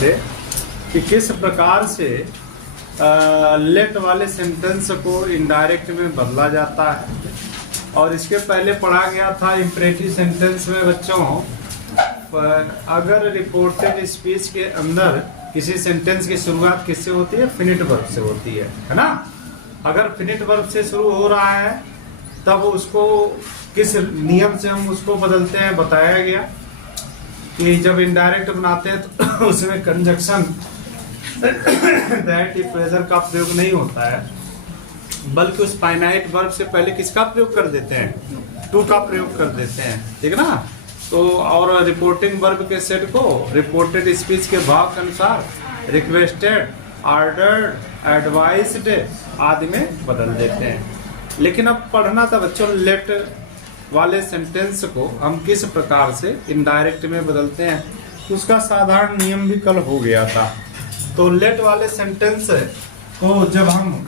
से कि किस प्रकार से लेट वाले सेंटेंस को इनडायरेक्ट में बदला जाता है। और इसके पहले पढ़ा गया था इंपरेटिव सेंटेंस में बच्चों, अगर रिपोर्टेड स्पीच के अंदर किसी सेंटेंस की शुरुआत किससे होती है? फिनिट वर्ब से होती है ना। अगर फिनिट वर्ब से शुरू हो रहा है तब उसको किस नियम से हम उसको बदलते हैं बताया गया कि जब इनडायरेक्ट बनाते हैं तो उसमें कंजक्शन दैट फ्रेजर का प्रयोग नहीं होता है, बल्कि उस फाइनाइट वर्ब से पहले किसका प्रयोग कर देते हैं? टू का प्रयोग कर देते हैं, ठीक है ना। तो और रिपोर्टिंग वर्ब के सेट को रिपोर्टेड स्पीच के भाव के अनुसार रिक्वेस्टेड, ऑर्डर्ड, एडवाइस्ड आदि में बदल देते हैं। लेकिन अब पढ़ना था बच्चों लेट वाले सेंटेंस को हम किस प्रकार से इनडायरेक्ट में बदलते हैं, उसका साधारण नियम भी कल हो गया था। तो लेट वाले सेंटेंस को जब हम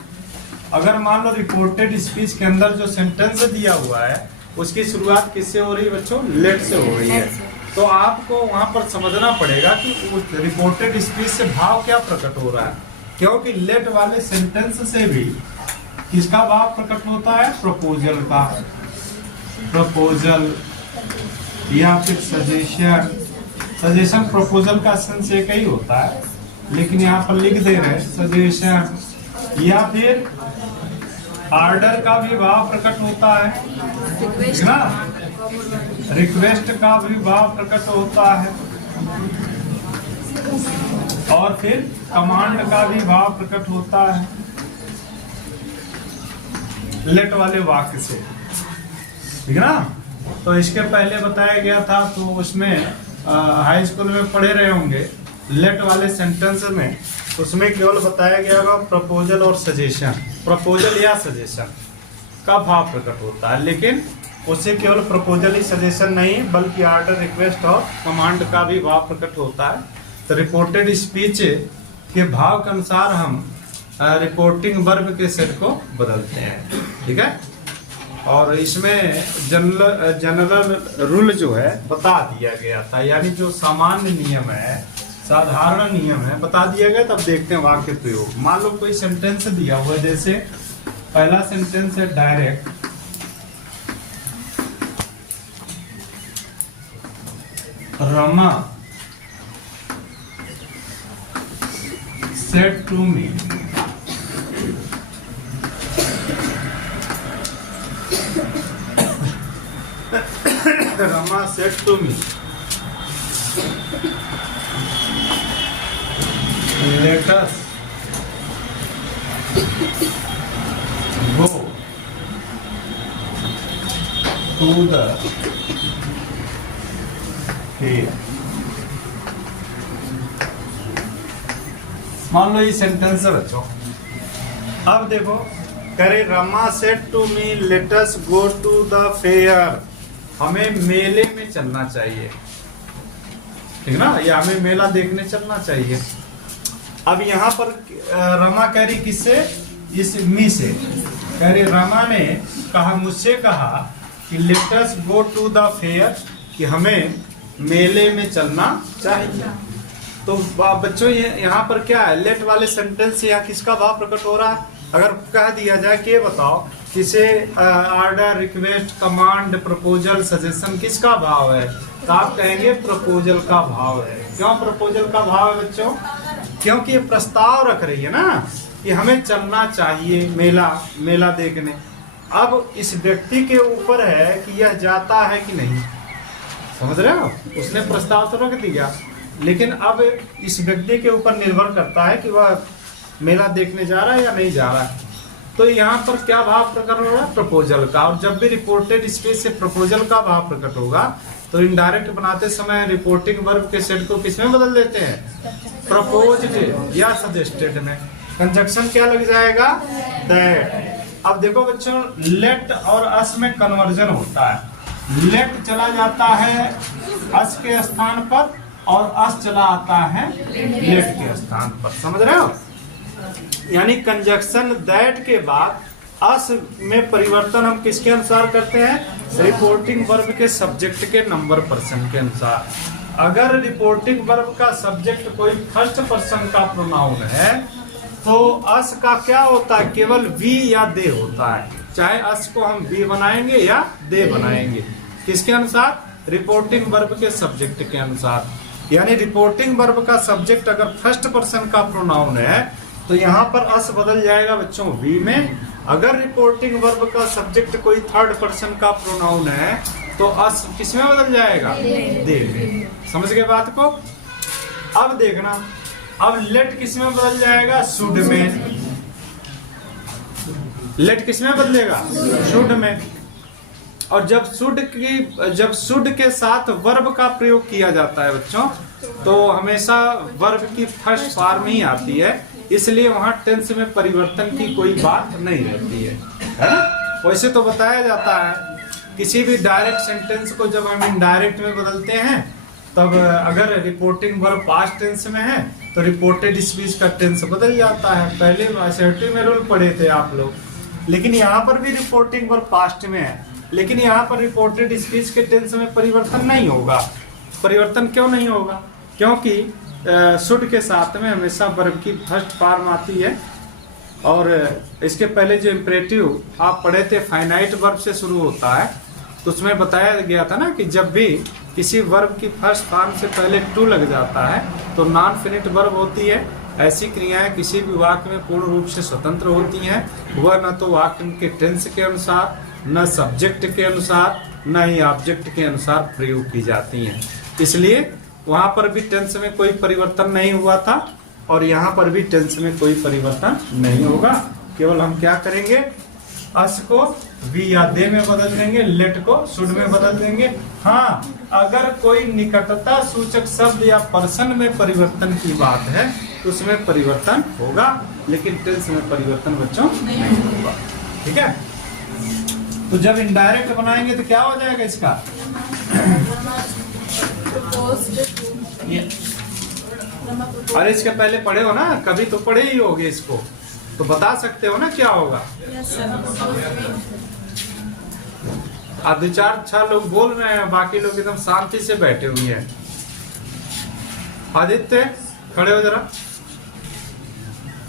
अगर मान लो रिपोर्टेड स्पीच के अंदर जो सेंटेंस दिया हुआ है उसकी शुरुआत किससे हो रही है बच्चों? लेट से हो रही है। तो आपको वहां पर समझना पड़ेगा कि उस रिपोर्टेड स्पीच से भाव क्या प्रकट हो रहा है, क्योंकि लेट वाले सेंटेंस से भी किसका भाव प्रकट होता है? प्रपोजल का, प्रपोजल या फिर सजेशन। सजेशन प्रपोजल का सेंस एक ही होता है, लेकिन यहाँ पर लिख दे रहे सजेशन। या फिर ऑर्डर का भी भाव प्रकट होता है ना, रिक्वेस्ट का भी भाव प्रकट होता है, और फिर कमांड का भी भाव प्रकट होता है लेट वाले वाक्य से, ठीक है ना। तो इसके पहले बताया गया था, तो उसमें हाई स्कूल में पढ़े रहे होंगे लेट वाले सेंटेंस में, उसमें केवल बताया गया होगा प्रपोजल और सजेशन, प्रपोजल या सजेशन का भाव प्रकट होता है। लेकिन उससे केवल प्रपोजल ही सजेशन नहीं बल्कि ऑर्डर, रिक्वेस्ट और कमांड का भी भाव प्रकट होता है। तो रिपोर्टेड स्पीच के भाव के अनुसार हम रिपोर्टिंग वर्ब के सेट को बदलते हैं, ठीक है। और इसमें जनरल रूल जो है बता दिया गया था, यानी जो सामान्य नियम है, साधारण नियम है बता दिया गया। तब देखते हैं वाक्य प्रयोग। मान लो कोई सेंटेंस दिया हुआ है, जैसे पहला सेंटेंस है direct, Rama said to me, Rama said to me let us go to the fair। मान लो ये सेंटेंस है बच्चों। अब देखो करे Rama said to me let us go to the fair, हमें मेले में चलना चाहिए, ठीक ना, या हमें मेला देखने चलना चाहिए। अब यहाँ पर रमा कह रही किससे? इस मी से कह रही, रमा ने कहा, मुझसे कहा कि let us go to the fair, कि हमें मेले में चलना चाहिए। तो बच्चों यहाँ पर क्या है? लेट वाले सेंटेंस से यहाँ किसका भाव प्रकट हो रहा है? अगर कह दिया जाए कि बताओ किसे order, request, command, proposal, suggestion किसका भाव है, तो आप कहेंगे प्रपोजल का भाव है। क्यों प्रपोजल का भाव है बच्चों? क्योंकि ये प्रस्ताव रख रही है ना कि हमें चलना चाहिए मेला देखने। अब इस व्यक्ति के ऊपर है कि यह जाता है कि नहीं, समझ रहे हो? उसने प्रस्ताव तो रख दिया, लेकिन अब इस व्यक्ति के ऊपर निर्भर करता है कि वह मेला देखने जा रहा है या नहीं जा रहा है। तो यहाँ पर क्या भाव प्रकट हो रहा है? प्रपोजल का। और जब भी रिपोर्टेड स्पीच से प्रपोजल का भाव प्रकट होगा तो इनडायरेक्ट बनाते समय रिपोर्टिंग वर्ब के सेट को किसमें बदल देते हैं? प्रपोज्ड या सजेस्टेड में। कंजक्शन क्या लग जाएगा? दैट। अब देखो बच्चों, लेट और अस में कन्वर्जन होता है। लेट चला जाता है अस के स्थान पर और अस चला आता है लेट के स्थान पर, समझ रहे हो? यानी कंजक्शन दैट के बाद अस में परिवर्तन हम किसके अनुसार करते हैं? रिपोर्टिंग वर्ब के सब्जेक्ट के नंबर पर्सन के अनुसार। अगर रिपोर्टिंग वर्ब का सब्जेक्ट कोई फर्स्ट पर्सन का प्रोनाउन है तो अस का क्या होता है, केवल वी या दे होता है। चाहे अस को हम वी बनाएंगे या दे बनाएंगे, किसके अनुसार, रिपोर्टिंग वर्ब के सब्जेक्ट के अनुसार। यानी रिपोर्टिंग वर्ब का सब्जेक्ट अगर फर्स्ट पर्सन का प्रोनाउन है तो यहाँ पर अस बदल जाएगा बच्चों वी में। अगर रिपोर्टिंग वर्ब का सब्जेक्ट कोई थर्ड पर्सन का प्रोनाउन है तो अस किसमें बदल जाएगा, दे में। समझ गए बात को। अब देखना, अब लेट किसमें बदल जाएगा, शुड में। लेट किसमें बदलेगा, शुड में। और जब शुड के साथ वर्ब का प्रयोग किया जाता है बच्चों तो हमेशा वर्ब की फर्स्ट फॉर्म ही आती है, इसलिए वहां टेंस में परिवर्तन की कोई बात नहीं रहती है ना। वैसे तो बताया जाता है किसी भी डायरेक्ट सेंटेंस को जब हम इनडायरेक्ट में बदलते हैं तब अगर रिपोर्टिंग वर्ब पास्ट टेंस में है तो रिपोर्टेड स्पीच का टेंस बदल जाता है। पहले असर्टिव में रूल पढ़े थे आप लोग, लेकिन यहाँ पर भी रिपोर्टिंग वर्ब पास्ट में है, लेकिन यहाँ पर रिपोर्टेड स्पीच के टेंस में परिवर्तन नहीं होगा। परिवर्तन क्यों नहीं होगा, क्योंकि शुड के साथ में हमेशा वर्ब की फर्स्ट फॉर्म आती है। और इसके पहले जो इम्परेटिव आप पढ़े थे फाइनाइट वर्ब से शुरू होता है, तो उसमें बताया गया था ना कि जब भी किसी वर्ब की फर्स्ट फॉर्म से पहले टू लग जाता है तो नॉन फिनिट वर्ब होती है। ऐसी क्रियाएं किसी भी वाक्य में पूर्ण रूप से स्वतंत्र होती हैं, वह न तो वाक्य के टेंस के अनुसार, न सब्जेक्ट के अनुसार, न ही ऑब्जेक्ट के अनुसार प्रयोग की जाती हैं। इसलिए वहां पर भी टेंस में कोई परिवर्तन नहीं हुआ था और यहाँ पर भी टेंस में कोई परिवर्तन नहीं होगा। केवल हम क्या करेंगे, अस को वी या दे में बदल देंगे, लेट को शुड में बदल देंगे। हाँ, अगर कोई निकटता सूचक शब्द या पर्सन में परिवर्तन की बात है तो उसमें परिवर्तन होगा, लेकिन टेंस में परिवर्तन बच्चों नहीं होगा। ठीक है, तो जब इनडायरेक्ट बनाएंगे तो क्या हो जाएगा इसका, अरे इसके पहले पढ़े हो ना, कभी तो पढ़े ही होगे इसको, तो बता सकते हो ना क्या होगा। अब 2-4 लोग बोल रहे हैं, बाकी लोग एकदम शांति से बैठे हुए हैं। आदित्य खड़े हो जरा,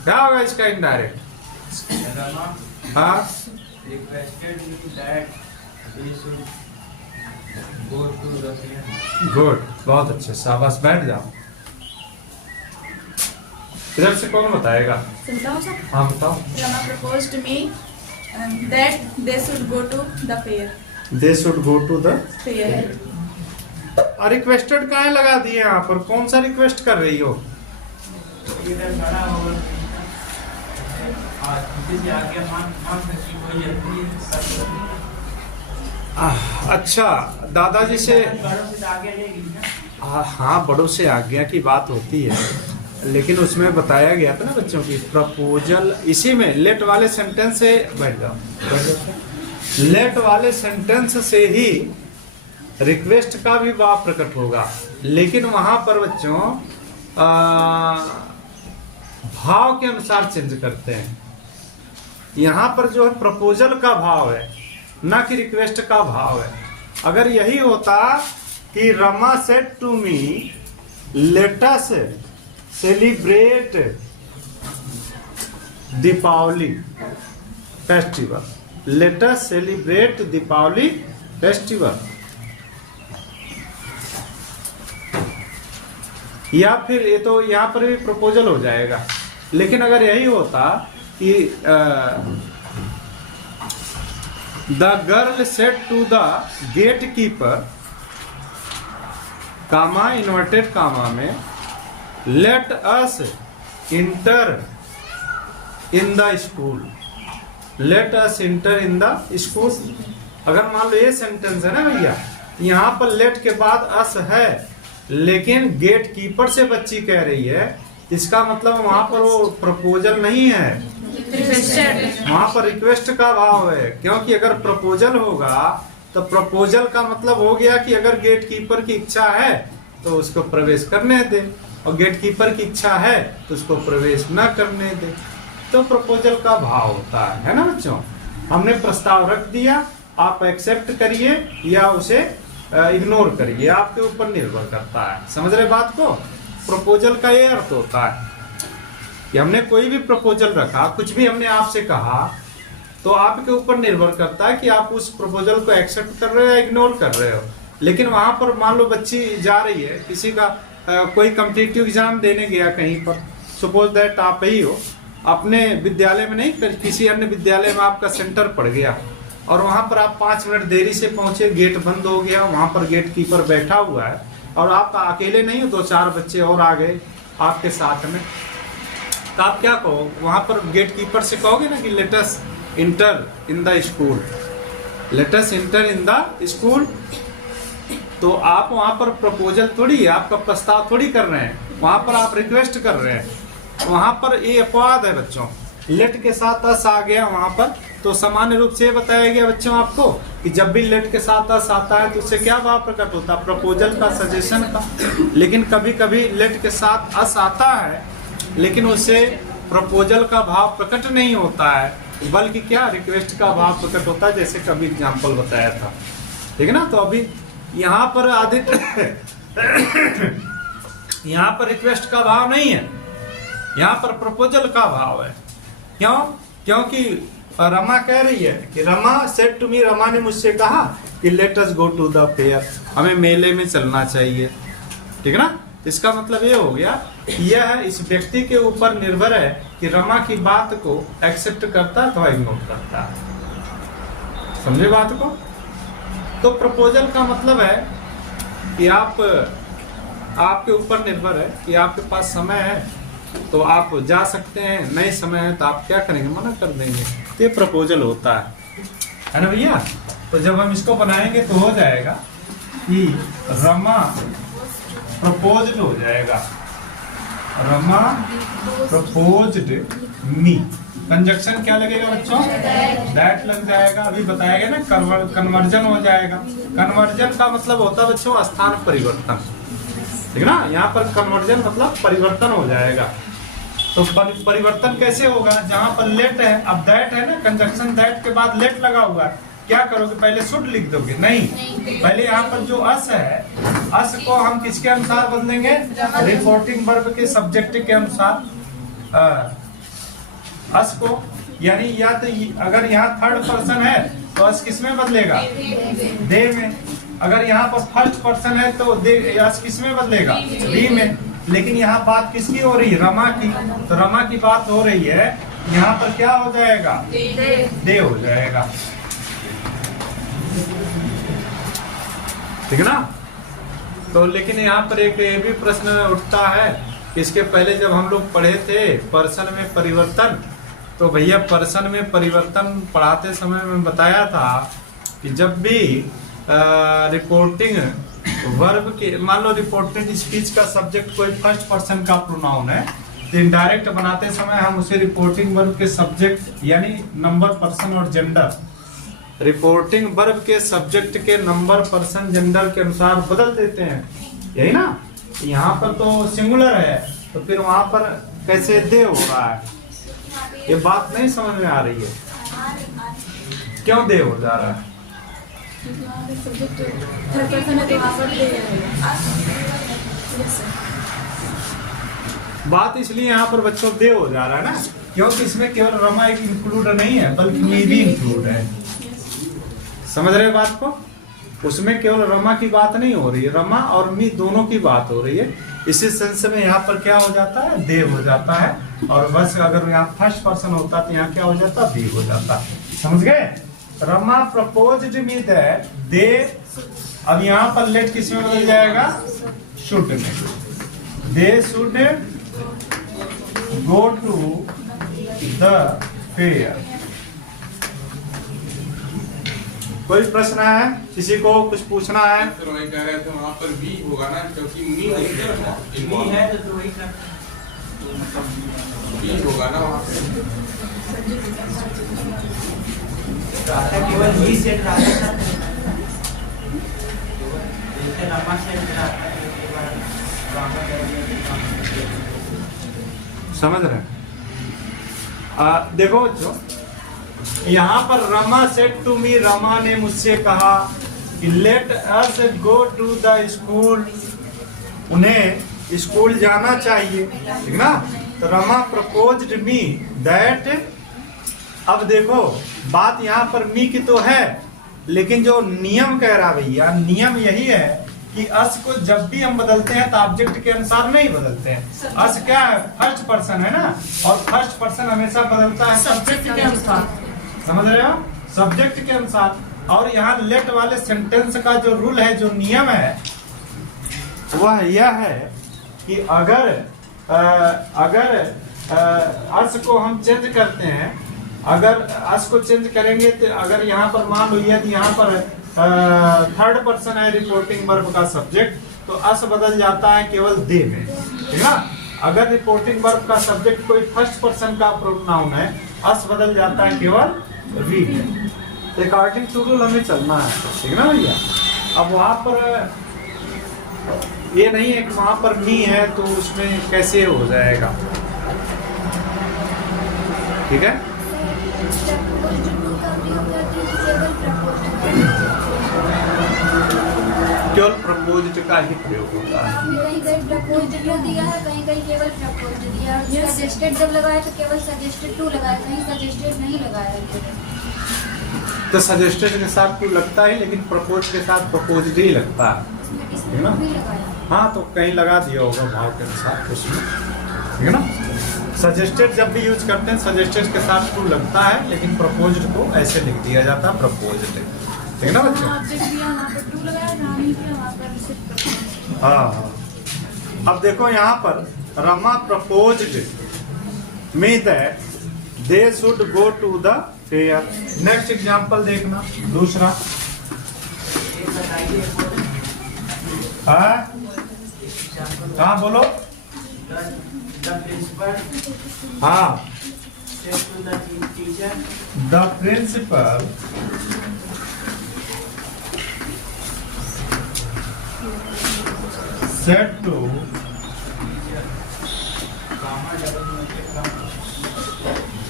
क्या होगा इसका इनडायरेक्ट। हाँ, गुड, बहुत अच्छे, शाबाश, बैठ जाओ। इधर से कौन बताएगा। हाँ बताओ। proposed me that they should go to the fair. They should go to the fair. Requested कहाँ लगा दिए यहाँ पर, कौन सा रिक्वेस्ट कर रही हो। अच्छा, दादाजी से, हाँ बड़ों से आज्ञा की बात होती है, लेकिन उसमें बताया गया था ना बच्चों की प्रपोजल, इसी में लेट वाले सेंटेंस से बैठ जाओ, लेट वाले सेंटेंस से ही रिक्वेस्ट का भी भाव प्रकट होगा, लेकिन वहां पर बच्चों भाव के अनुसार चेंज करते हैं। यहाँ पर जो है प्रपोजल का भाव है, ना कि रिक्वेस्ट का भाव है। अगर यही होता कि Rama said to me let us celebrate Deepawali festival, let us celebrate Deepawali festival, या फिर ये तो यहाँ पर भी प्रपोजल हो जाएगा। लेकिन अगर यही होता कि the girl said to the gatekeeper, comma inverted comma में, let us enter in the school, let us enter in the school. अगर मान लो ये सेंटेंस है ना भैया, यहाँ पर लेट के बाद अस है, लेकिन गेट कीपर से बच्ची कह रही है, इसका मतलब वहां पर वो प्रपोजल नहीं है, वहां पर रिक्वेस्ट का भाव है। क्योंकि अगर प्रपोजल होगा तो प्रपोजल का मतलब हो गया कि अगर गेट कीपर की इच्छा है तो उसको प्रवेश करने दे, और गेट कीपर की इच्छा है तो उसको प्रवेश न करने दे, तो प्रपोजल का भाव होता है ना बच्चों। हमने प्रस्ताव रख दिया, आप एक्सेप्ट करिए या उसे इग्नोर करिए, आपके ऊपर निर्भर करता है। समझ रहे बात को? प्रपोजल का ये अर्थ होता है कि हमने कोई भी प्रपोजल रखा, कुछ भी हमने आपसे कहा, तो आपके ऊपर निर्भर करता है कि आप उस प्रपोजल को एक्सेप्ट कर रहे हो या इग्नोर कर रहे हो। लेकिन वहां पर मान लो बच्ची जा रही है, किसी का कोई कॉम्पिटिटिव एग्जाम देने गया कहीं पर, सपोज दैट आप ही हो, अपने विद्यालय में नहीं, किसी अन्य विद्यालय में आपका सेंटर पड़ गया और वहां पर आप 5 मिनट देरी से पहुंचे, गेट बंद हो गया, वहां पर गेट कीपर बैठा हुआ है और आप अकेले नहीं हो, 2-4 बच्चे और आ गए आपके साथ में, तो आप क्या कहो? वहां पर गेट कीपर से कहोगे ना कि let us enter in the school, let us enter in the school. तो आप वहां पर प्रपोजल थोड़ी है, आपका प्रस्ताव थोड़ी कर रहे हैं, वहां पर आप रिक्वेस्ट कर रहे हैं। वहां पर ये अपवाद है बच्चों, लेट के साथ अस आ गया वहां पर, तो सामान्य रूप से बताया गया बच्चों आपको कि जब भी लेट के साथ अस आता है तो उससे क्या भाव प्रकट होता है? प्रपोजल का, सजेशन का। लेकिन कभी कभी लेट के साथ अस आता है लेकिन उससे प्रपोजल का भाव प्रकट नहीं होता है, बल्कि क्या, रिक्वेस्ट का भाव प्रकट होता है, जैसे कभी एग्जाम्पल बताया था। ठीक है ना? तो अभी यहाँ पर आदित्य यहाँ पर रिक्वेस्ट का भाव नहीं है, यहाँ पर प्रपोजल का भाव है। क्यों? क्योंकि रमा कह रही है कि Rama said to me, Rama ने मुझसे कहा कि let us go to the fair, हमें मेले में चलना चाहिए। ठीक है ना? इसका मतलब ये हो गया, यह इस व्यक्ति के ऊपर निर्भर है कि रमा की बात को एक्सेप्ट करता है अथवा इग्नोर करता है। समझे बात को? तो प्रपोजल का मतलब है कि आपके ऊपर निर्भर है कि आपके पास समय है तो आप जा सकते हैं, नहीं समय है तो आप क्या करेंगे? मना कर देंगे। तो ये प्रपोजल होता है ना भैया? तो जब हम इसको बनाएंगे तो हो जाएगा कि रमा प्रपोज्ड हो जाएगा, रमा प्रपोज्ड मी। कंजक्शन क्या लगेगा बच्चों? दैट लग जाएगा। अभी बताया गया ना, कन्वर्जन हो जाएगा। कन्वर्जन का मतलब होता है बच्चों स्थान परिवर्तन। ठीक ना? यहाँ पर कन्वर्जन मतलब परिवर्तन हो जाएगा। तो परिवर्तन कैसे होगा? जहां पर लेट है, अब दैट है ना, कंजक्शन दैट के बाद लेट लगा हुआ है, क्या करोगे? पहले शुड लिख दोगे? नहीं, पहले यहाँ पर जो अस है, अस को हम किसके अनुसार बदलेंगे? रिपोर्टिंग वर्ब के सब्जेक्ट के अनुसार अस को, यानी या तो अगर यहाँ थर्ड पर्सन है तो अस किस में बदलेगा? दे में। अगर यहाँ पर फर्स्ट पर्सन है तो दे अस किस में बदलेगा? वी में। लेकिन यहाँ बात किसकी हो रही है? रमा की। तो रमा की बात हो रही है, यहाँ पर क्या हो जाएगा? दे हो जाएगा। ठीक है ना? तो लेकिन यहाँ पर एक ये भी प्रश्न उठता है, इसके पहले जब हम लोग पढ़े थे पर्सन में परिवर्तन, तो भैया पर्सन में परिवर्तन पढ़ाते समय में बताया था कि जब भी रिपोर्टिंग वर्ब के, मान लो रिपोर्टेड स्पीच का सब्जेक्ट कोई फर्स्ट पर्सन का प्रोनाउन है, तो इनडायरेक्ट बनाते समय हम उसे रिपोर्टिंग वर्ब के सब्जेक्ट यानी नंबर, पर्सन और जेंडर, रिपोर्टिंग वर्ब के सब्जेक्ट के नंबर, पर्सन, जेंडर के अनुसार बदल देते हैं। यही ना? यहाँ पर तो सिंगुलर है, तो फिर वहां पर कैसे दे हो रहा है? ये बात नहीं समझ में आ रही है, क्यों दे हो जा रहा है? बात इसलिए यहाँ पर बच्चों दे हो जा रहा है ना, क्योंकि इसमें केवल रमा एक इंक्लूड नहीं है बल्कि मी भी इंक्लूड है। समझ रहे बात को? उसमें केवल रमा की बात नहीं हो रही है, रमा और मी दोनों की बात हो रही है। इसी सेंस में यहाँ पर क्या हो जाता है? दे हो जाता है। और बस अगर यहाँ फर्स्ट पर्सन होता तो यहाँ क्या हो जाता? बी हो जाता। समझ गए? रमा प्रपोज्ड मी दैट दे, अब यहाँ पर लेट किस में बदल जाएगा? शुड में। They should go to the fair. कोई प्रश्न है? किसी को कुछ पूछना है? सर वही कह रहे थे, वहाँ पर भी होगा ना, क्योंकि मी नहीं है तो वही भी होगा ना वहाँ पे। केवल ही सेट रहा समझ रहे हैं? देखो बच्चों, यहाँ पर Rama said to me, Rama ने मुझसे कहा कि let us go to the school, उन्हें स्कूल जाना चाहिए, ठीक ना। तो रमा प्रपोज्ड मी दैट, अब देखो बात यहाँ पर मी की तो है, लेकिन जो नियम कह रहा भैया, नियम यही है कि अस को जब भी हम बदलते हैं तो ऑब्जेक्ट के अनुसार नहीं बदलते हैं। अस क्या है, फर्स्ट पर्सन है ना, और फर्स्ट पर्सन हमेशा बदलता है सब्जेक्ट के अनुसार, समझ रहे हो, सब्जेक्ट के अनुसार। और यहाँ लेट वाले सेंटेंस का जो रूल है, जो नियम है, वह यह है कि अगर अस को हम चेंज करते हैं, अगर अस को चेंज करेंगे तो अगर यहाँ पर मान लो यदि यहाँ पर थर्ड पर्सन है रिपोर्टिंग वर्ब का सब्जेक्ट, तो अस बदल जाता है केवल दे में, ठीक है। अगर रिपोर्टिंग वर्ब का सब्जेक्ट कोई फर्स्ट पर्सन का प्रोनाउन है, अस बदल जाता है केवल वी में। अकॉर्डिंग टू रूल हमें चलना है, ठीक है ना भैया। अब वहां पर ये नहीं है कि वहां पर मी है तो उसमें कैसे हो जाएगा, ठीक है। केवल प्रपोज्ड का ही प्रयोग होता है। कहीं प्रपोज्ड दिया है, कहीं केवल प्रपोज्ड दिया है। सजेस्टेड जब लगाया तो केवल सजेस्टेड टू लगाया, कहीं सजेस्टेड नहीं लगाया। तो सजेस्टेड के साथ टू लगता है, लेकिन प्रपोज के साथ प्रपोज्ड ही लगता है, ठीक है ना। हाँ, तो कहीं लगा दिया होगा भाव के अनुसार उसमें, ठीक है ना। सजेस्टेड जब भी यूज करते हैं सजेस्टेड के साथ टू लगता है, लेकिन प्रपोज्ड को ऐसे लिख दिया जाता है प्रपोज्ड, ठीक है ना बच्चों। हाँ, अब देखो यहाँ पर Rama proposed me that they should go to the fair. Next example देखना, दूसरा। हाँ बोलो। हाँ, the principal said to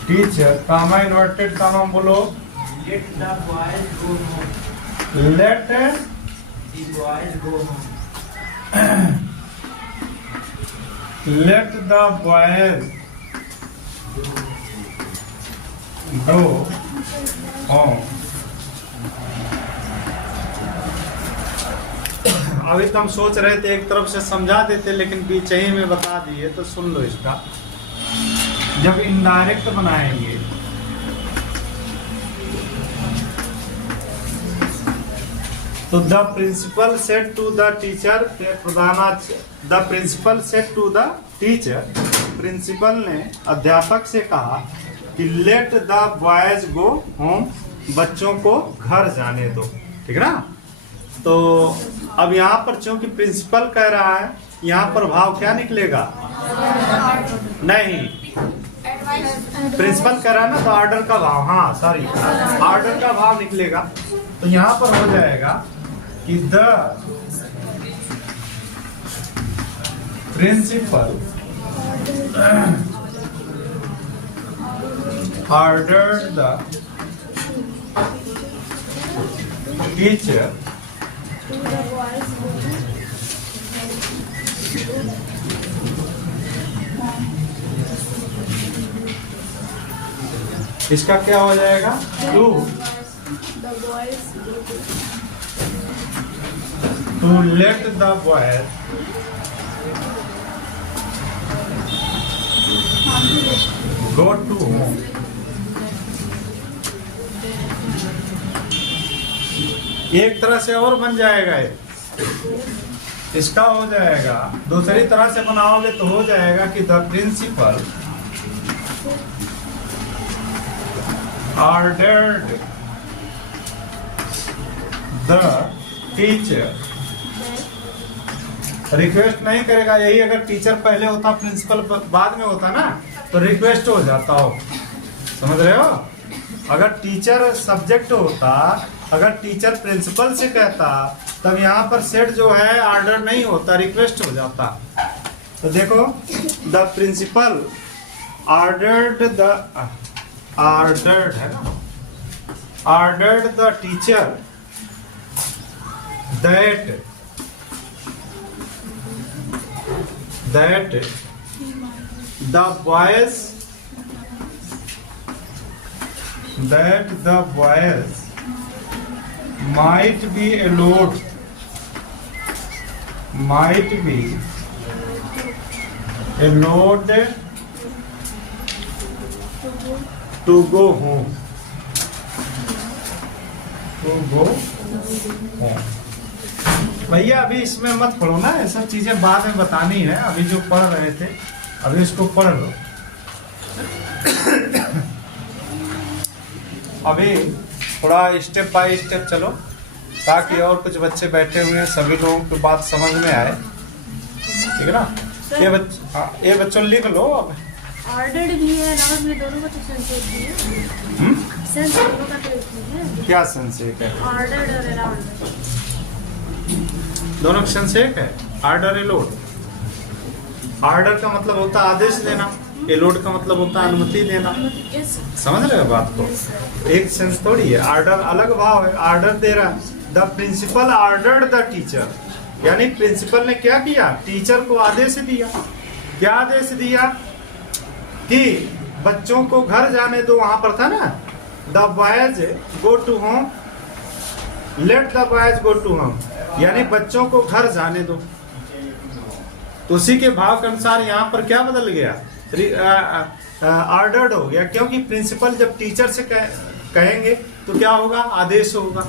teacher, comma inverted comma बोलो, let the boys go home, let the boys go home, let the boys go home। अभी तो हम सोच रहे थे एक तरफ से समझा देते, लेकिन बीच ही में बता दिए, तो सुन लो इसका। जब इनडायरेक्ट बनाएंगे तो the principal said to the teacher, the principal said to the teacher, principal ने अध्यापक से कहा कि let the boys go home, बच्चों को घर जाने दो, ठीक है ना। तो अब यहाँ पर चूंकि प्रिंसिपल कह रहा है, यहाँ पर भाव क्या निकलेगा, नहीं, प्रिंसिपल कह रहा है ना, तो ऑर्डर का भाव, हाँ सॉरी, ऑर्डर का भाव निकलेगा। तो यहाँ पर हो जाएगा कि the principal ordered the teacher इसका क्या हो जाएगा, to let the boys go to home। एक तरह से और बन जाएगा ये, इसका हो जाएगा, दूसरी तरह से बनाओगे तो हो जाएगा कि the principal ordered the teacher, request नहीं करेगा, यही अगर टीचर पहले होता प्रिंसिपल बाद में होता ना तो रिक्वेस्ट हो जाता हो, समझ रहे हो। अगर टीचर सब्जेक्ट होता, अगर टीचर प्रिंसिपल से कहता, तब यहाँ पर सेट जो है ऑर्डर नहीं होता, रिक्वेस्ट हो जाता। तो देखो, the principal ordered the teacher that the boys might be allowed to go home. भैया अभी इसमें मत पढ़ो ना, ये सब चीजें बाद में बतानी है। अभी जो पढ़ रहे थे अभी इसको पढ़ लो। अभी थोड़ा स्टेप बाय स्टेप चलो, ताकि और कुछ बच्चे बैठे हुए हैं सभी लोगों की बात समझ में आए, ठीक है ना। ये बच्चों लिख लो। अब ऑर्डर्ड भी है, नाउन में दोनों का तो सेंसेट भी है। सेंस दोनों का तो है। क्या संसेक है? ऑर्डर्ड और अलाउड दोनों संसेक है। ऑर्डर एलोड, ऑर्डर का मतलब होता है आदेश देना, एलोड का मतलब होता है अनुमति देना। समझ रहे हो बात को? एक सेंस थोड़ी है, ऑर्डर अलग भाव है। ऑर्डर दे रहा है, the principal ordered the teacher, यानी प्रिंसिपल ने क्या किया? टीचर को आदेश दिया। क्या आदेश दिया? कि बच्चों को घर जाने दो। वहां पर था ना, the boys go to home, let the boys go to home, यानी बच्चों को घर जाने दो। तो उसी के भाव के अनुसार यहाँ पर क्या बदल गया? ऑर्डर्ड हो गया, क्योंकि प्रिंसिपल जब टीचर से कहेंगे तो क्या होगा? आदेश होगा।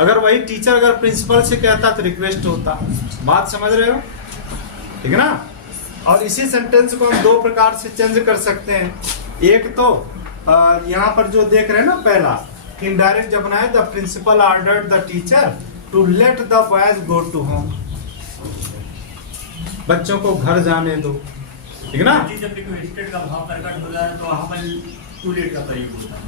अगर वही टीचर अगर प्रिंसिपल से कहता तो रिक्वेस्ट होता। बात समझ रहे हो? ठीक है ना। और इसी सेंटेंस को हम दो प्रकार से चेंज कर सकते हैं। एक तो यहाँ पर जो देख रहे हैं ना, पहला इनडायरेक्ट जब बनाए, the principal ordered the teacher to let the boys go to home, बच्चों को घर जाने दो, ठीक है ना। जब रिक्वेस्टेड का भाव प्रकट होता है तो वहाँ पर टू लेट का प्रयोग होता है।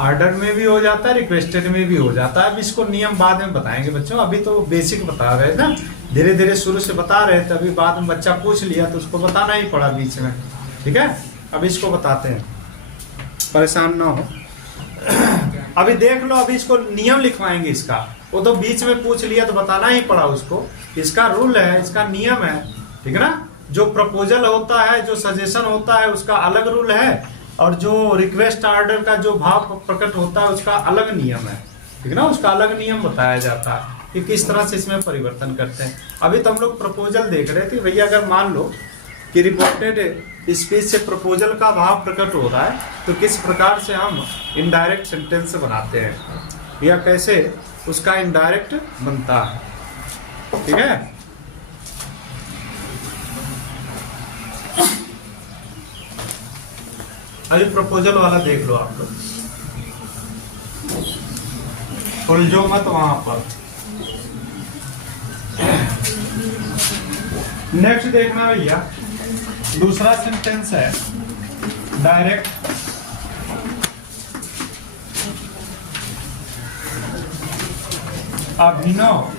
ऑर्डर में भी हो जाता है, रिक्वेस्टेड में भी हो जाता है। अब इसको नियम बाद में बताएंगे बच्चों, अभी तो बेसिक बता रहे थे ना, धीरे धीरे शुरू से बता रहे थे। अभी बाद में बच्चा पूछ लिया तो उसको बताना ही पड़ा बीच में, ठीक है। अब इसको बताते हैं, परेशान ना हो। अभी देख लो, अभी इसको नियम लिखवाएंगे इसका। वो तो बीच में पूछ लिया तो बताना ही पड़ा उसको। इसका रूल है, इसका नियम है, ठीक है ना। जो प्रपोजल होता है, जो सजेशन होता है, उसका अलग रूल है, और जो रिक्वेस्ट ऑर्डर का जो भाव प्रकट होता है उसका अलग नियम है, ठीक है ना। उसका अलग नियम बताया जाता है कि किस तरह से इसमें परिवर्तन करते हैं। अभी तो हम लोग प्रपोजल देख रहे थे भैया। अगर मान लो कि रिपोर्टेड स्पीच से प्रपोजल का भाव प्रकट हो रहा है तो किस प्रकार से हम इनडायरेक्ट सेंटेंस बनाते हैं, या कैसे उसका इनडायरेक्ट बनता है, ठीक है। अभी प्रपोजल वाला देख लो आप लोग, उलझो मत वहां पर। नेक्स्ट देखना भैया, दूसरा सेंटेंस है direct. Abhinav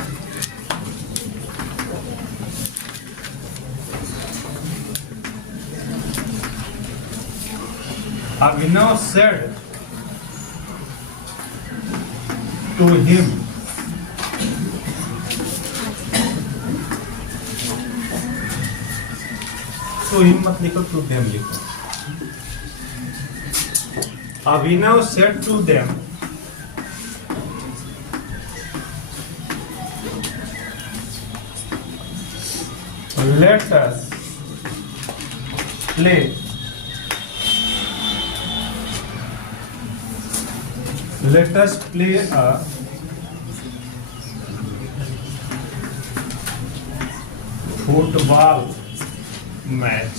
said to him, to him मत लिखो, to them लिखो। अभिनव said to them, let us play a football match।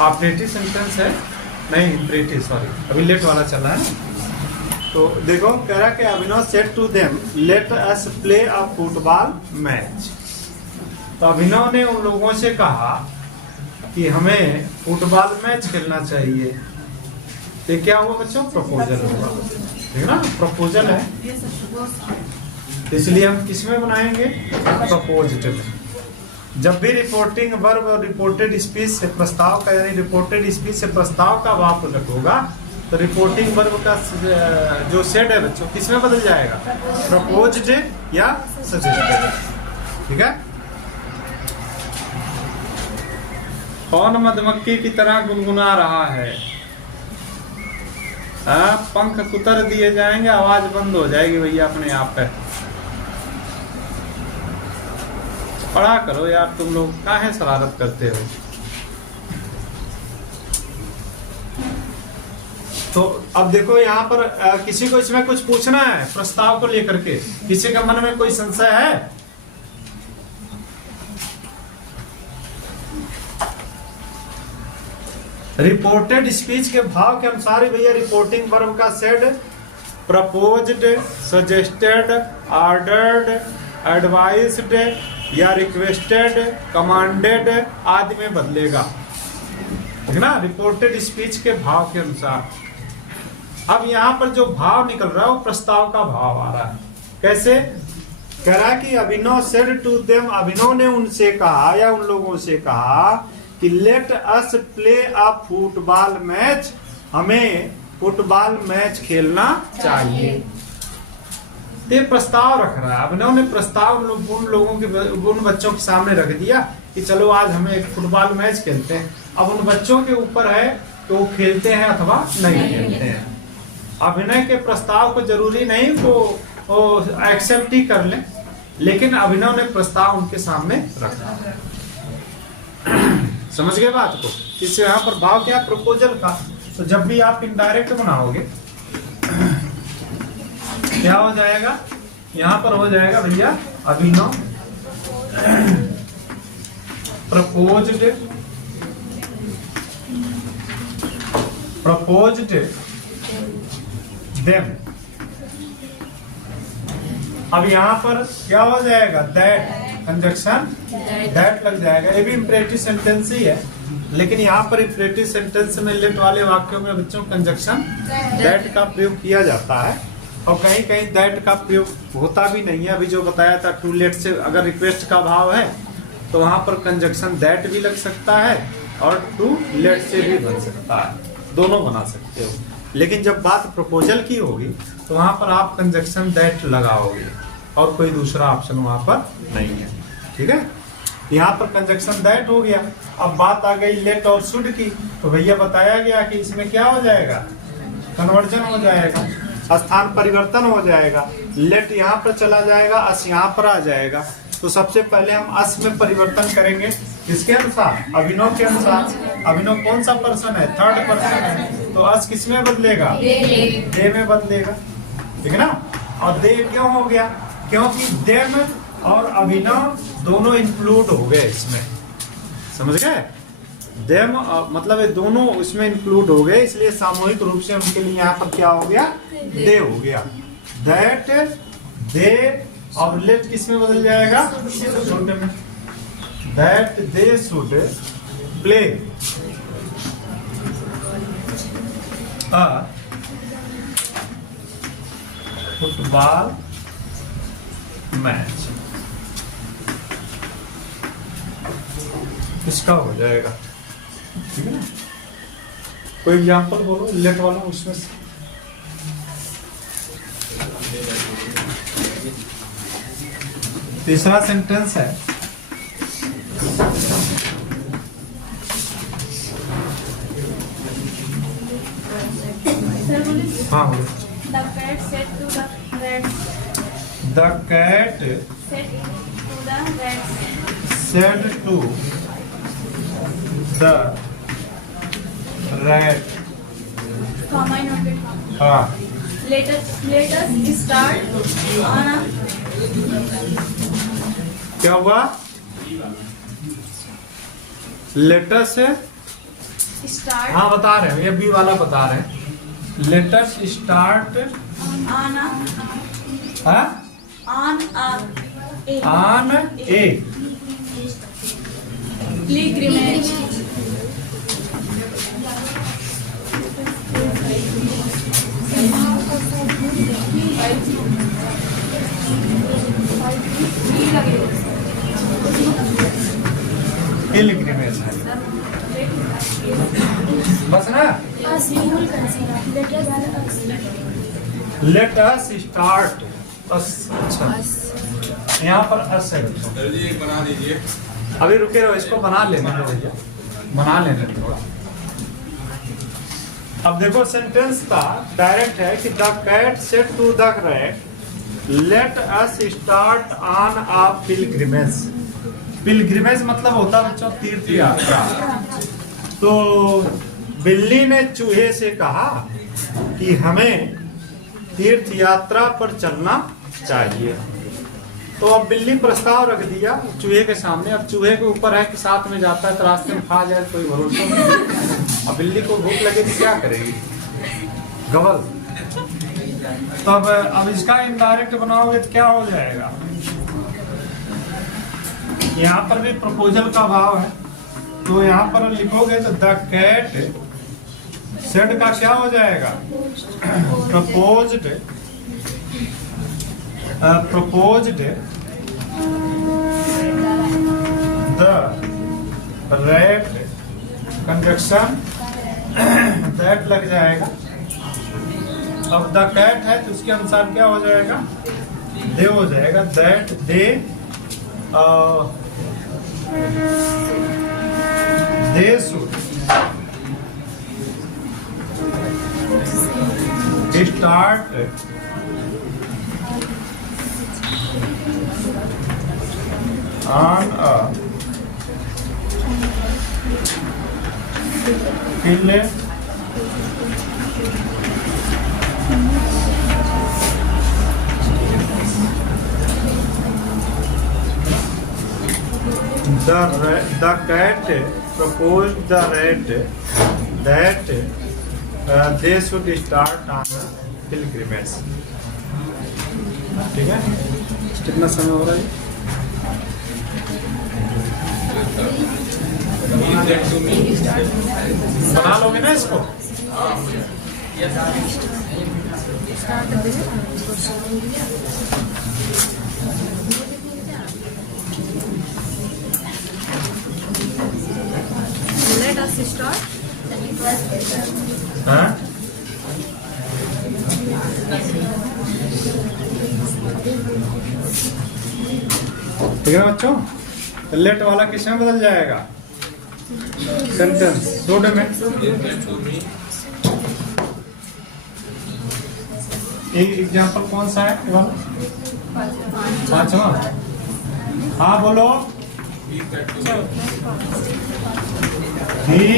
Operative sentence है, नहीं इम्परेटिव, सॉरी, अभी लेट वाला चल रहा है। तो देखो कह रहा कि Abhinav said to them let us play a football match. तो अभिनव ने उन लोगों से कहा कि हमें फुटबॉल मैच खेलना चाहिए। तो क्या हुआ बच्चों? प्रपोजल हुआ, ठीक है ना। प्रपोजल है, इसलिए हम किस में बनाएंगे? प्रपोजिटिव में। जब भी रिपोर्टिंग वर्ब और रिपोर्टेड स्पीच से प्रस्ताव का, यानी रिपोर्टेड स्पीच से प्रस्ताव का भाव प्रकट होगा तो रिपोर्टिंग वर्ब का जो सेड है बच्चों किस में बदल जाएगा? प्रपोज्ड या सजेस्टेड। ठीक है। कौन मधुमक्खी की तरह गुनगुना रहा है? पंख कुतर दिए जाएंगे, आवाज बंद हो जाएगी भैया अपने आप पे। पढ़ा करो यार, तुम लोग काहे शरारत करते हो? तो अब देखो यहाँ पर किसी को इसमें कुछ पूछना है प्रस्ताव को लेकर के? किसी के मन में कोई संशय है? रिपोर्टेड स्पीच के भाव के अनुसार ही भैया रिपोर्टिंग वर्ब का said proposed, suggested, ordered, advised या रिक्वेस्टेड, कमांडेड आदि में बदलेगा। ठीक ना, रिपोर्टेड स्पीच के भाव के अनुसार। अब यहाँ पर जो भाव निकल रहा है वो प्रस्ताव का भाव आ रहा है। कैसे? कह रहा है कि अभिनव सेड टू देम, अभिनव ने उनसे कहा या उन लोगों से कहा कि let us play a football match, हमें फुटबॉल मैच खेलना चाहिए। ये प्रस्ताव रख रहा है। अभिनव ने प्रस्ताव उन लोगों के, उन बच्चों के सामने रख दिया कि चलो आज हमें एक फुटबॉल मैच खेलते हैं। अब उन बच्चों के ऊपर है तो वो खेलते हैं अथवा नहीं खेलते हैं। अभिनय के प्रस्ताव को जरूरी नहीं वो एक्सेप्ट ही कर ले, लेकिन अभिनव ने प्रस्ताव उनके सामने रखा। समझ गए बात को? इससे यहाँ पर भाव क्या? प्रपोजल का। तो जब भी आप इनडायरेक्ट बनाओगे क्या हो जाएगा? यहाँ पर हो जाएगा भैया अभिनव प्रपोज्ड देम। अब यहाँ पर क्या हो जाएगा? दैट, कंजक्शन दैट लग जाएगा। ये भी इंपरेटिव सेंटेंस ही है, लेकिन यहाँ पर इंपरेटिव सेंटेंस में लेट वाले वाक्यों में बच्चों कंजक्शन दैट का प्रयोग किया जाता है, और कहीं कहीं दैट का प्रयोग होता भी नहीं है। अभी जो बताया था टू लेट से अगर रिक्वेस्ट का भाव है तो वहां पर कंजक्शन दैट भी लग सकता है और टू लेट से भी बन सकता है, दोनों बना सकते हो। लेकिन जब बात प्रपोजल की होगी तो वहां पर आप कंजक्शन दैट लगाओगे और कोई दूसरा ऑप्शन वहां पर नहीं है। ठीक है, यहाँ पर कंजक्शन दैट हो गया। अब बात आ गई लेट और शुड की, तो भैया बताया गया कि इसमें क्या हो जाएगा? कन्वर्जन हो जाएगा, स्थान परिवर्तन हो जाएगा। लेट यहाँ पर चला जाएगा, अस यहाँ पर आ जाएगा। तो सबसे पहले हम अस में परिवर्तन करेंगे। किसके अनुसार? अभिनव के अनुसार। अभिनव कौन सा पर्सन है? थर्ड पर्सन है, तो अस किस में बदलेगा? दे में बदलेगा। ठीक है ना। और दे क्यों हो गया? क्योंकि देम और अभिनव दोनों इंक्लूड हो गए इसमें। समझ गए? देम मतलब ये दोनों इसमें इंक्लूड हो गए, इसलिए सामूहिक रूप से उनके लिए यहाँ पर क्या हो गया? दे हो गया। दैट, दे और लेट किस में बदल जाएगा? शुड में। That they should play a football match. इसका हो जाएगा। ठीक है ना। कोई एग्जाम्पल बोलो लेट वाला उसमें से। तीसरा सेंटेंस है, हाँ बोलो। The cat said to the rat. The cat Said to the rat. said to the rat. Comma noted. हाँ, Let us start on a क्या हुआ? लेटस start हाँ बता रहे हैं, ये बी वाला बता रहे हैं। Let's start on a on A pilgrimage. Pilgrimage है बस ना। Late us start. अच्छा, यहाँ पर अस है। सर जी एक बना दीजिए। अभी रुके रहो, इसको बना लेने दो भैया, बना लेने दो थोड़ा। अब देखो सेंटेंस का डायरेक्ट है कि the cat said to the rat let us start on a pilgrimage. Pilgrimage मतलब होता है बच्चों तीर्थ यात्रा। तो बिल्ली ने चूहे से कहा कि हमें तीर्थ यात्रा पर चलना चाहिए। तो अब बिल्ली प्रस्ताव रख दिया चूहे के सामने। अब चूहे के ऊपर है कि साथ में जाता है तो रास्ते में खा जाए, कोई भरोसा नहीं। अब बिल्ली को भूख लगे तो क्या करेगी, गबल। तो अब इसका इनडायरेक्ट बनाओगे तो क्या हो जाएगा, यहाँ पर भी प्रपोजल का भाव है। तो यहाँ पर लिखोगे तो द कैट सेड का क्या हो जाएगा, proposed. Proposed the rat, conjunction that लग जाएगा। अब द कैट है तो उसके अनुसार क्या हो जाएगा, दे हो जाएगा। That they should start on a pilgrimage the cat proposed the rat that they should start on a pilgrimage। ठीक है, कितना समय हो रहा है? बना लोगे ना इसको? Let us start. हाँ? ठीक है बच्चों, लेट वाला किसमें बदल जाएगा, सेंटेंस शुड में। एक एग्जांपल कौन सा है ये वाला, पांचवा। हाँ बोलो। He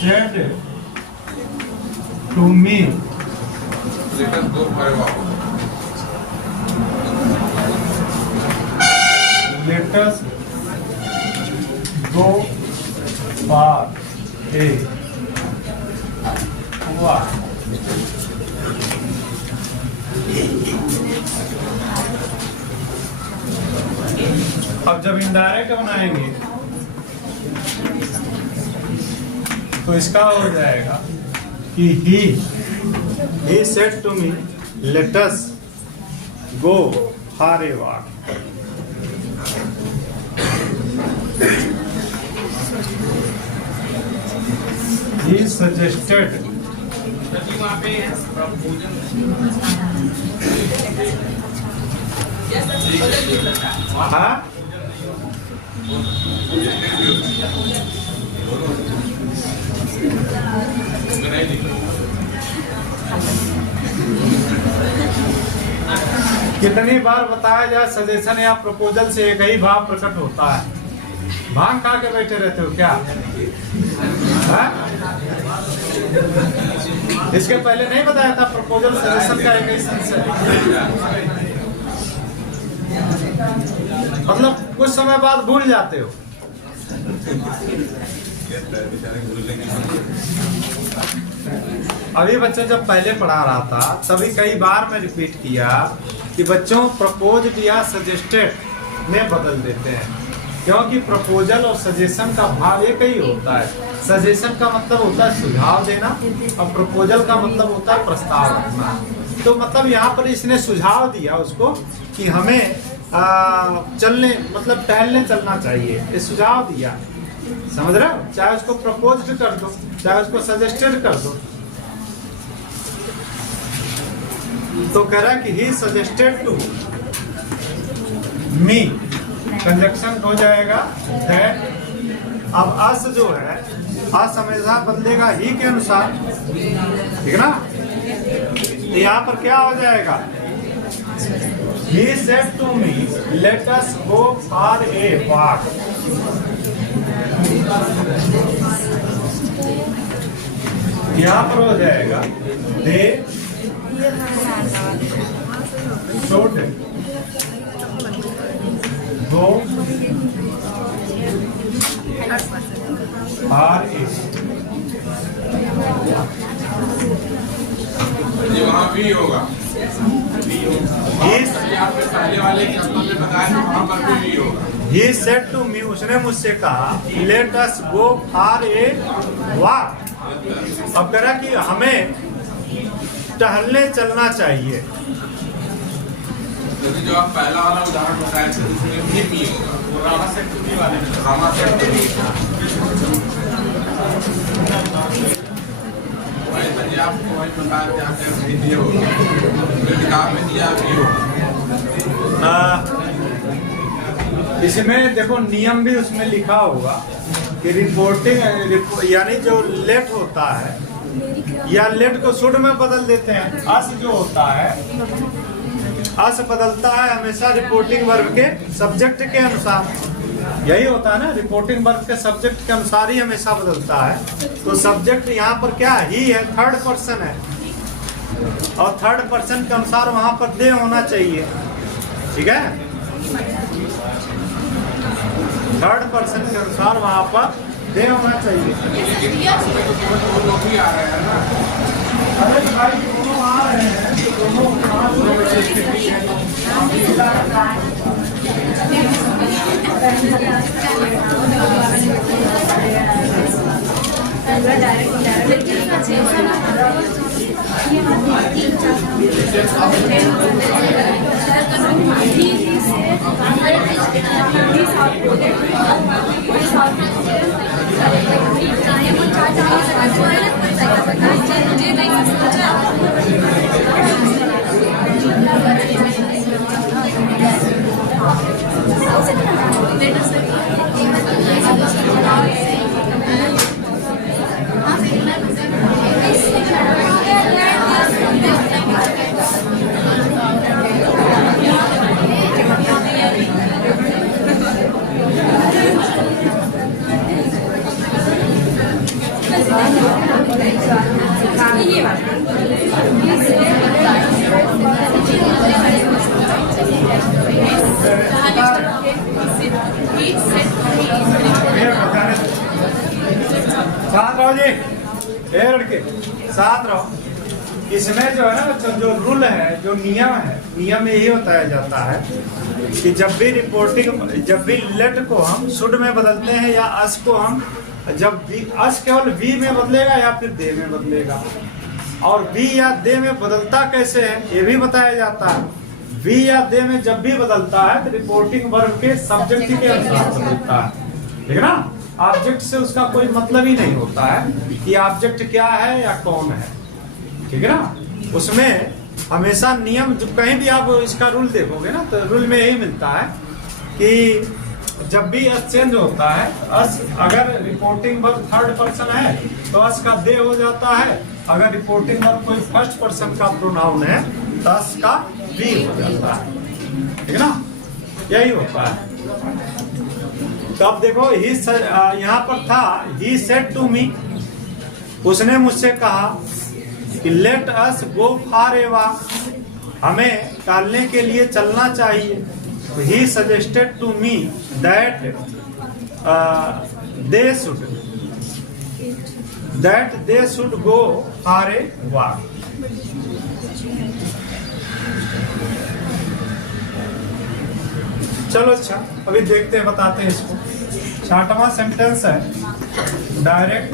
said to me Let us go for a walk. let us go for a walk। अब जब इनडायरेक्ट बनाएंगे तो इसका हो जाएगा कि he said to me let us go for a walk। He suggested हाँ कितनी बार बताया जाए, सजेशन या प्रपोजल से एक ही भाव प्रकट होता है। भांग खा के बैठे रहते हो क्या? इसके पहले नहीं बताया था प्रपोजल सजेशन का एक ही सेंस है, मतलब कुछ समय बाद भूल जाते हो। अभी बच्चों जब पहले पढ़ा रहा था तभी कई बार मैं रिपीट किया कि बच्चों प्रपोज्ड या सजेस्टेड में बदल देते हैं, क्योंकि प्रपोजल और सजेशन का भाव एक ही होता है। सजेशन का मतलब होता है सुझाव देना और प्रपोजल का मतलब होता है प्रस्ताव रखना। तो मतलब यहाँ पर इसने सुझाव दिया उसको कि हमें चलने मतलब टहलने चलना चाहिए, ये सुझाव दिया। समझ रहे हो? चाहे उसको प्रपोज्ड कर दो, चाहे उसको सजेस्टेड कर दो। तो कह रहा है कि he suggested to me, conjunction हो जाएगा दैट। अब अस जो है, अस हमेशा बदलेगा ही के अनुसार, ठीक है ना? तो यहाँ पर क्या हो जाएगा? He said to me, let us go for a walk. यहाँ पर हो जाएगा they should go for a। ये वहाँ भी होगा। Yes. ये आपने पहले वाले एग्जाम्पल में बताया था, वहाँ पर भी होगा। He said to me, उसने मुझसे कहा let us go for a walk। अब कह रहा कि हमें टहलने चलना चाहिए। क्योंकि जो आप पहला वाला उदाहरण बताया थे उसमें भी होगा, वो रामा सेट टू मी वाले में, रामा सेट टू मी। वही तो ये आपको वही बता के आपने सही दिए होगा, फिर किताब में दिया भी होगा। इसमें देखो नियम भी उसमें लिखा होगा कि रिपोर्टिंग यानी जो लेट होता है या लेट को शुड में बदल देते हैं। अस जो होता है, अस बदलता है हमेशा रिपोर्टिंग वर्ब के सब्जेक्ट के अनुसार। यही होता है ना, रिपोर्टिंग वर्ब के सब्जेक्ट के अनुसार ही हमेशा बदलता है। तो सब्जेक्ट यहाँ पर क्या ही है? थर्ड पर्सन है, और थर्ड पर्सन के अनुसार वहां पर दे होना चाहिए, ठीक है? थर्ड पर्सन के अनुसार वहां पर दे होना चाहिए। वो लोग भी आ रहे हैं ना। अरे भाई दोनों आ रहे हैं, साथ रहो जी, ए लड़के साथ रहो। इसमें जो है ना, जो रूल है, जो नियम है, नियम में यही बताया जाता है कि जब भी रिपोर्टिंग, जब भी लेट को हम शुड में बदलते हैं या अस को हम, जब भी अस केवल वी में बदलेगा या फिर दे में बदलेगा, और वी या दे में बदलता कैसे है ये भी बताया जाता है। वी या दे में जब भी बदलता है तो रिपोर्टिंग वर्ब के सब्जेक्ट के अनुसार बदलता है, ठीक है ना? ऑब्जेक्ट से उसका कोई मतलब ही नहीं होता है कि ऑब्जेक्ट क्या है या कौन है, ठीक है ना? उसमें हमेशा नियम, जो कहीं भी आप इसका रूल देखोगे ना तो रूल में यही मिलता है कि जब भी अस चेंज होता है, अस अगर रिपोर्टिंग वर्ब थर्ड पर्सन है तो अस का दे हो जाता है, अगर रिपोर्टिंग वर्ब कोई फर्स्ट पर्सन का प्रोनाउन है तो अस का वी हो जाता है, ठीक है ना? यही होता है। तो अब देखो ही यहाँ पर था ही सेड टू मी, उसने मुझसे कहा कि let us go for a walk, हमें टहलने के लिए चलना चाहिए। तो he suggested to me that they should go for a walk. चलो अच्छा, अभी देखते हैं, बताते हैं इसको। 6वां सेंटेंस है डायरेक्ट,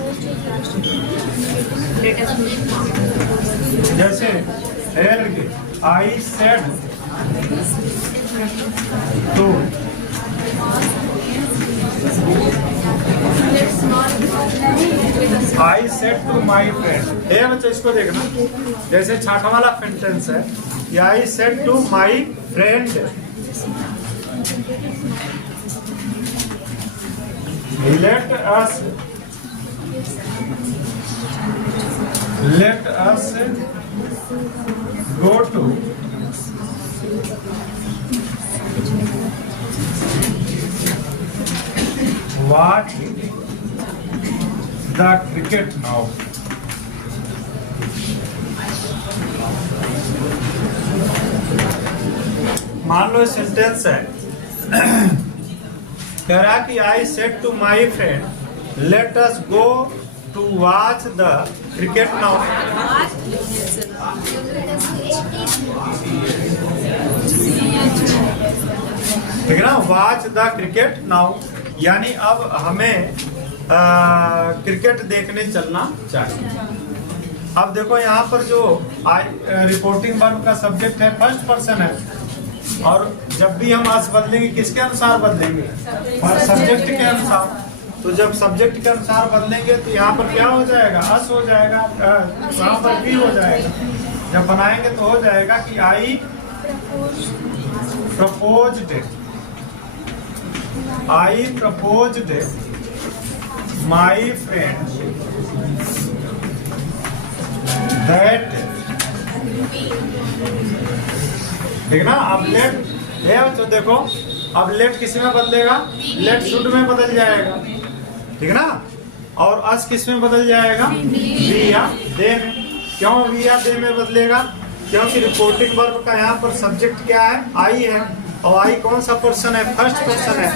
जैसे I said to I said to my friend. ये बच्चों इसको देखना, जैसे छाटा वाला सेंटेंस है, I said to my friend, let us go to watch the cricket now। मान लो सेंटेंस है, कह रहा कि I said to my friend let us go to watch the cricket now. ठीक है ना, वॉच द क्रिकेट नाउ, यानी अब हमें क्रिकेट देखने चलना चाहिए। अब देखो यहाँ पर जो रिपोर्टिंग वर्ब का सब्जेक्ट है फर्स्ट पर्सन है, और जब भी हम अस बदलेंगे किसके अनुसार बदलेंगे, सब्जेक्ट के अनुसार। तो जब सब्जेक्ट के अनुसार बदलेंगे तो यहाँ पर क्या हो जाएगा, अस हो जाएगा, वहाँ पर भी हो जाएगा। जब बनाएंगे तो हो जाएगा कि आई प्रपोज्ड माई फ्रेंड दैट। ठीक ना, अब लेट है तो देखो, अब लेट किस में बदलेगा, लेट शुड में बदल जाएगा। ठीक है ना, और अस किस में बदल जाएगा, वी या दे में। क्यों वी या दे में बदलेगा, क्योंकि रिपोर्टिंग वर्ब का यहाँ पर सब्जेक्ट क्या है, आई है, और आई कौन सा पर्सन है, फर्स्ट पर्सन है।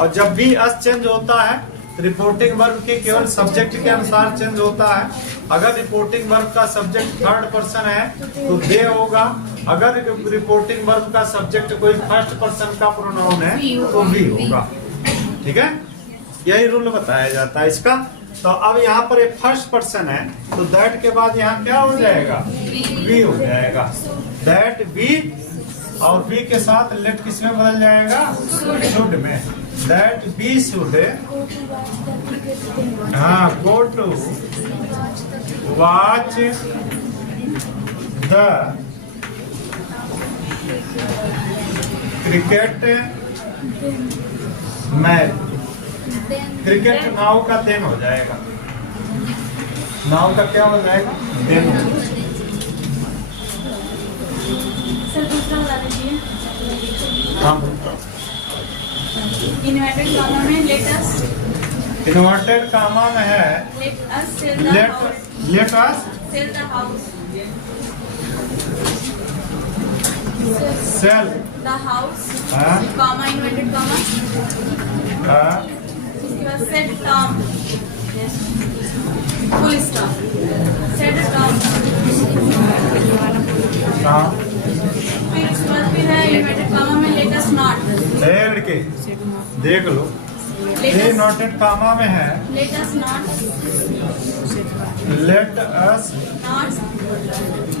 और जब भी अस चेंज होता है रिपोर्टिंग वर्ब के केवल सब्जेक्ट के अनुसार चेंज होता है। अगर रिपोर्टिंग वर्ब का सब्जेक्ट थर्ड पर्सन है तो दे होगा, अगर रिपोर्टिंग वर्ब का सब्जेक्ट कोई फर्स्ट पर्सन का प्रोनाउन है तो वी होगा। ठीक है, यही रूल बताया जाता है इसका। तो अब यहाँ पर एक फर्स्ट पर्सन है तो दैट के बाद यहाँ क्या हो जाएगा, वी हो जाएगा। दैट वी, और वी के साथ लेट किस में बदल जाएगा, शुड में। That we should go to watch the cricket match. Cricket now का देन हो जाएगा, नाउ का क्या हो जाएगा, देन। सर दूसरा बता दीजिए। इन्वर्टेड कॉमा में लेट अस, इन्वर्टेड कॉमा में है let us sell the house, let us sell the house, sell the house, हाँ, कॉमा इन्वर्टेड कॉमा, उसके बाद said Tom, full stop, said Tom. हाँ, फिर उसके बाद फिर है इन्वर्टेड कॉमा में लेट अस नॉट, लड़के देख लो, ये नोटेड कामा में है let us not, let us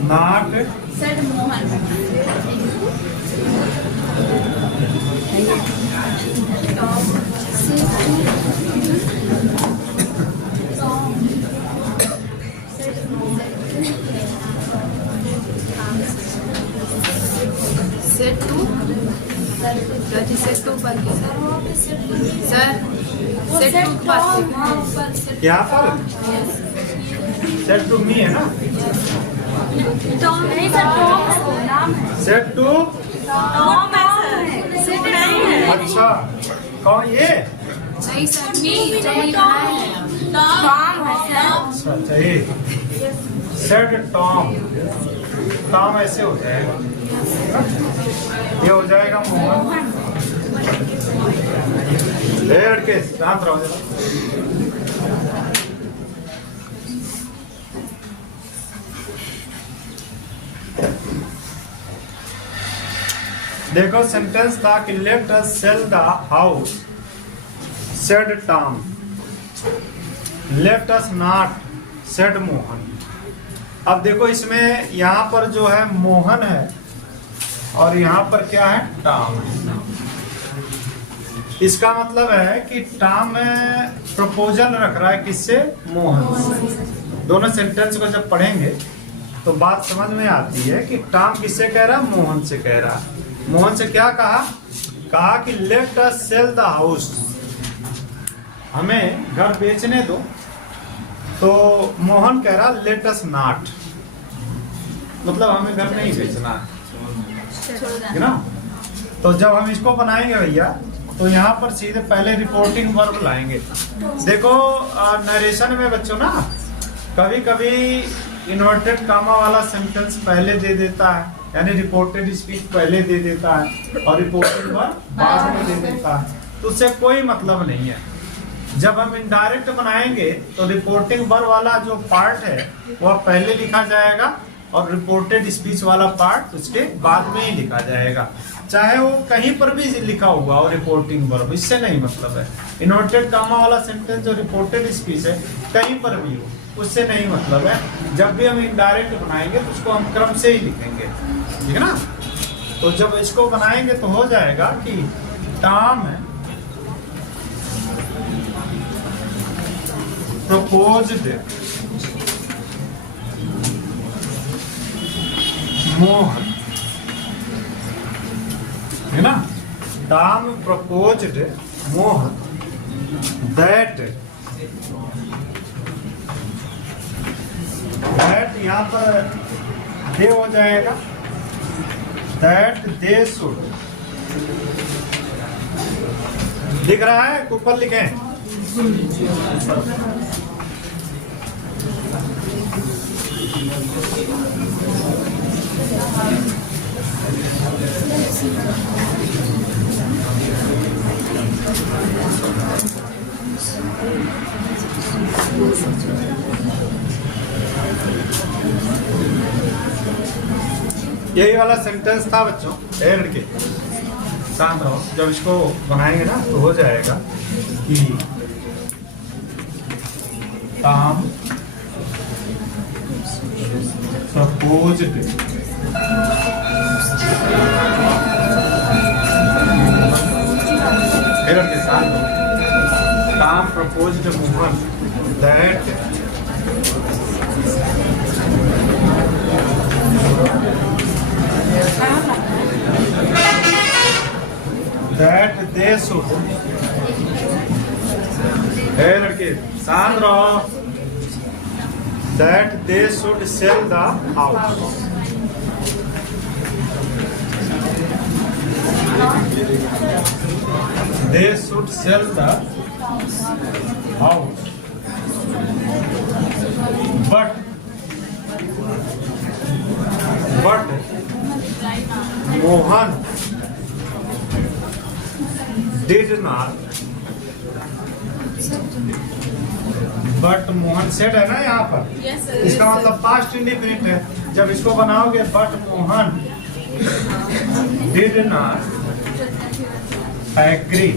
not said Mohan, said to said to पर सर सेट टू पर यहाँ पर सेट टू मी है ना, टॉम नहीं सर, टॉम है नाम है, सेट टू। टॉम है सर, सेट नहीं है। अच्छा कौन ये, नहीं सर मी टॉम टॉम है सर। अच्छा अच्छा ये सेट टॉम, टॉम ऐसे हो जाएगा, ये हो जाएगा मोहन। लड़के शांत रहो जरा। देखो सेंटेंस था कि let us sell the house said Tom, let us not said Mohan. अब देखो इसमें यहाँ पर जो है मोहन है और यहाँ पर क्या है, टॉम है। इसका मतलब है कि टॉम प्रपोजल रख रहा है किससे, मोहन से। दोनों सेंटेंस को जब पढ़ेंगे तो बात समझ में आती है कि टॉम किससे कह रहा है, मोहन से कह रहा है। मोहन से क्या कहा, कहा कि let us sell the house, हमें घर बेचने दो। तो मोहन कह रहा लेट अस नॉट, मतलब हमें घर नहीं बेचना है ना। तो जब हम इसको बनाएंगे भैया तो यहाँ पर सीधे पहले रिपोर्टिंग वर्ब लाएंगे। देखो नरेशन में बच्चों ना कभी कभी इन्वर्टेड कामा वाला सेंटेंस पहले दे देता है, यानी रिपोर्टेड स्पीच पहले दे देता है और रिपोर्टेड वर्ब बाद में दे देता है, तो उससे कोई मतलब नहीं है। जब हम इनडायरेक्ट बनाएंगे तो रिपोर्टिंग वर्ब वाला जो पार्ट है वह पहले लिखा जाएगा और रिपोर्टेड स्पीच वाला पार्ट उसके बाद में ही लिखा जाएगा, चाहे वो कहीं पर भी लिखा हुआ और रिपोर्टिंग वर्ब, इससे नहीं मतलब है। इन्वर्टेड कामा वाला सेंटेंस जो रिपोर्टेड स्पीच है कहीं पर भी हो, उससे नहीं मतलब है। जब भी हम इनडायरेक्ट बनाएंगे तो उसको हम क्रम से ही लिखेंगे, ठीक है ना। तो जब इसको बनाएंगे तो हो जाएगा कि टॉम proposed मोहन, है ना। टॉम proposed मोहन that यहाँ पर दे हो जाएगा, that they should, लिख रहा है ऊपर लिखें, यही वाला सेंटेंस था बच्चों। ए लड़के शांत रहो, जब इसको बनाएंगे ना तो हो जाएगा कि टॉम proposed के साथ Tom proposed Mohan that they should, लड़के शांत रहो, that they should sell the house, they should sell the house, but Mohan did not, but Mohan said है ना यहाँ पर, Yes, sir. इसका मतलब पास्ट इंडिफिनिट है। जब इसको बनाओगे but Mohan did not agree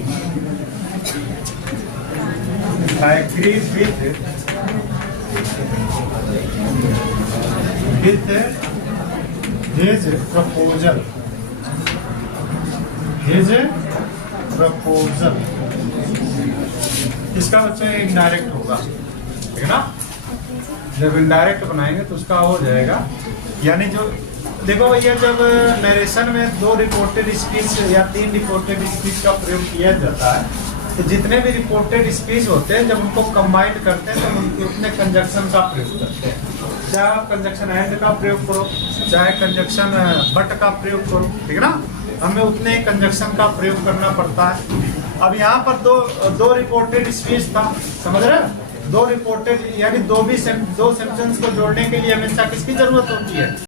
with his proposal, इसका बच्चा इनडायरेक्ट होगा, ठीक है ना। जब इनडायरेक्ट बनाएंगे तो उसका हो जाएगा, यानी जो देखो भैया जब नरेशन में 2 रिपोर्टेड स्पीच या 3 रिपोर्टेड स्पीच का प्रयोग किया जाता है तो जितने भी रिपोर्टेड स्पीच होते हैं जब उनको कंबाइन करते हैं तो उनके उतने कंजक्शन का प्रयोग करते हैं। चाहे आप कंजक्शन एंड का प्रयोग करो, चाहे कंजक्शन बट का प्रयोग करो, ठीक है ना, हमें उतने कंजक्शन का प्रयोग करना पड़ता है। अब यहाँ पर दो रिपोर्टेड स्पीच था, समझ रहे हो, 2 रिपोर्टेड यानी 2 सेंटेंस को जोड़ने के लिए हमेशा किसकी जरूरत होती है,